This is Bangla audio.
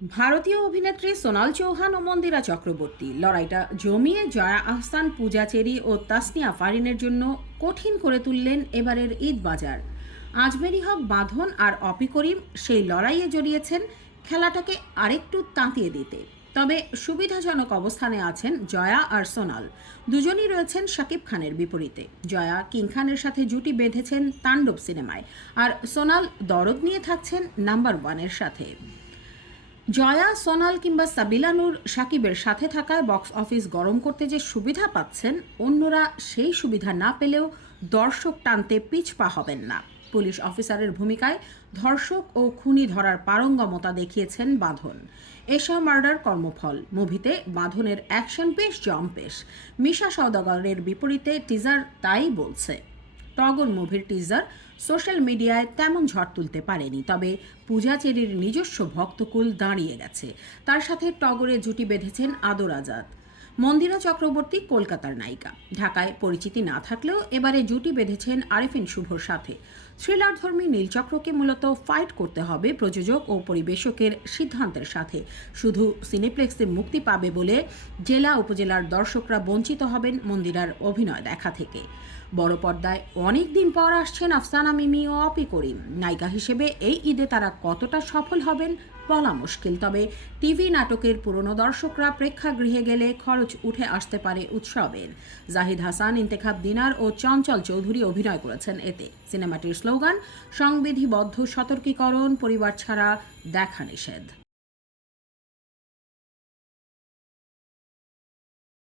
ভারতীয় অভিনেত্রী সোনাল চৌহান ও মন্দিরা চক্রবর্তী। লড়াইটা জমিয়ে জয়া আহসান, পূজা চেরি ও তাসনিয়া ফারিনের জন্য কঠিন করে তুললেন এবারের ঈদ বাজার। আজমেরি হক, বাঁধন আর অপি করিম সেই লড়াইয়ে জড়িয়েছেন খেলাটাকে আরেকটু তাঁতিয়ে দিতে। তবে সুবিধাজনক অবস্থানে আছেন জয়া আর সোনাল। দুজনই রয়েছেন শাকিব খানের বিপরীতে। জয়া কিং খানের সাথে জুটি বেঁধেছেন তাণ্ডব সিনেমায়। আর সোনাল দরদ নিয়ে থাকছেন নাম্বার ওয়ানের সাথে। জয়া, সোনাল কিংবা সাবিলানুর সাকিবের সাথে থাকায় বক্স অফিস গরম করতে যে সুবিধা পাচ্ছেন, অন্যরা সেই সুবিধা না পেলেও দর্শক টানতে পিছপা হবেন না। পুলিশ অফিসারের ভূমিকায় ধর্ষক ও খুনি ধরার পারঙ্গমতা দেখিয়েছেন বাঁধন। এশা মার্ডার কর্মফল। মুভিতে বাঁধনের অ্যাকশন পেশ জম্পেশ। মিশা সওদাগরের বিপরীতে টিজার তাই বলছে। টগর মুভির টিজার সোশ্যাল মিডিয়ায় তেমন ঝড় তুলতে পারেনি, তবে পূজা চেরির নিজস্ব ভক্তকুল দাঁড়িয়ে গেছে। তার সাথে টগরে জুটি বেঁধেছেন আদর আজাদ। মন্দিরা চক্রবর্তী কলকাতার নায়িকা। ঢাকায় পরিচিতি না থাকলেও এবারে জুটি বেঁধেছেন আরেফিন শুভর সাথে। থ্রিলারধর্মী নীলচক্রকে মূলত ফাইট করতে হবে প্রযোজক ও পরিবেশকের সিদ্ধান্তের সাথে। শুধু সিনেপ্লেক্সে মুক্তি পাবে বলে জেলা উপজেলার দর্শকরা বঞ্চিত হবেন মন্দিরার অভিনয় দেখা থেকে। বড় পর্দায় অনেক দিন পর আসছেন আফসানা মিমি ও অপি করিম। নায়িকা হিসেবে এই ঈদে তারা কতটা সফল হবেন বলা মুশকিল। তবে টিভি নাটকের পুরনো দর্শকরা প্রেক্ষাগৃহে গেলে খরচ উঠে আসতে পারে উৎসবের। জাহিদ হাসান, ইন্তেখাব দিনার ও চঞ্চল চৌধুরী অভিনয় করেছেন এতে। সিনেমাটির স্লোগান, সংবিধিবদ্ধ সতর্কীকরণ, পরিবার ছাড়া দেখা নিষেধ।